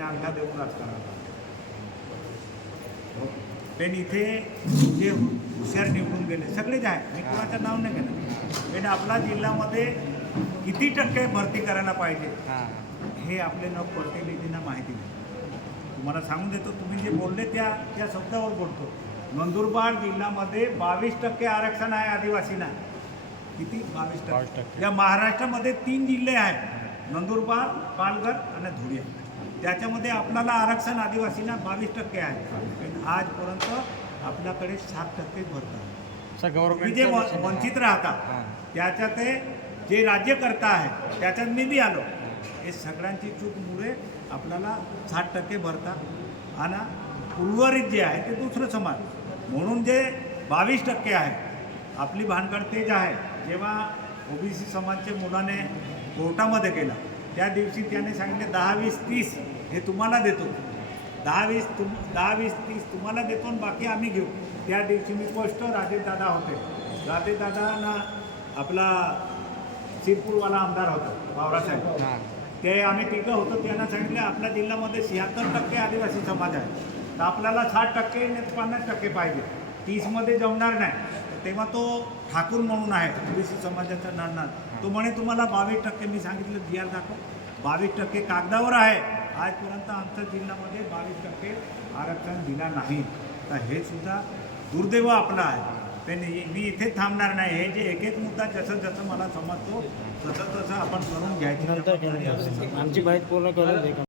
मी अंगठा देऊन राजकारण पण इथे जे हुशार निवडून गेले सगळेच आहेत मी कोणाचं नाव नाही घेणार. पण आपला जिल्ह्यामध्ये किती टक्के भरती करायला पाहिजे हां. हे आपले न प्रतिनिधींना माहिती नाही. तुम्हाला सांगून देतो तुम्ही जे बोलले त्या त्या शब्दावर बोलतो. नंदुरबार जिल्ह्यामध्ये बावीस टक्के आरक्षण आहे आदिवासींना. किती? बावीस टक्के. या महाराष्ट्रामध्ये तीन जिल्हे आहेत. नंदुरबार पालघर आणि धुळे. त्याच्यामध्ये आपल्याला आरक्षण आदिवासींना बावीस टक्के आहे. पण आजपर्यंत आपल्याकडे सात टक्के भरतात तुम्ही जे गव्हर्नमेंट वंचित राहता हां. त्याच्यात ते जे राज्यकर्ता आहे त्याच्यात मी बी आलो. हे सगळ्यांची चूकमुळे आपल्याला साठ टक्के भरता आणि उर्वरित जे आहे ते दुसरं समाज. म्हणून जे बावीस टक्के आहे आपली भानगड तेच आहे. जेव्हा ओबीसी समाजच्या मुलाने कोर्टामध्ये केला. त्या दिवशी त्याने सांगितले दहा वीस तीस हे तुम्हाला देतो. दहा वीस तुम दहा वीस तीस तुम्हाला देतो आणि बाकी आम्ही घेऊ. त्या दिवशी मी स्पष्ट राजेशदादा होते. राजेशदादा आपला शिरपूरवाला आमदार होता बावरासाहेब ते आम्ही तिघं होतो त्यांना सांगितलं आपल्या जिल्ह्यामध्ये शहात्तर टक्के आदिवासी समाज आहे. तर आपल्याला साठ टक्के पन्नास टक्के पाहिजे. तीसमध्ये जमणार नाही. तेव्हा तो ठाकूर म्हणून आहे ओबीसी समाजाचा नाणार तो म्हणे तुम्हाला बावीस टक्के मी सांगितलं जी दाखव. बावीस टक्के कागदावर आहे. आजपर्यंत आमच्या जिल्ह्यामध्ये बावीस टक्के आरक्षण दिला नाही. तर हे सुद्धा दुर्दैव आपलं आहे. त्यांनी मी इथे थांबणार नाही. हे जे एक एक मुद्दा जसं जसं मला समजतो तसं तसं आपण करून घ्यायचं. आमची माहिती पूर्ण करून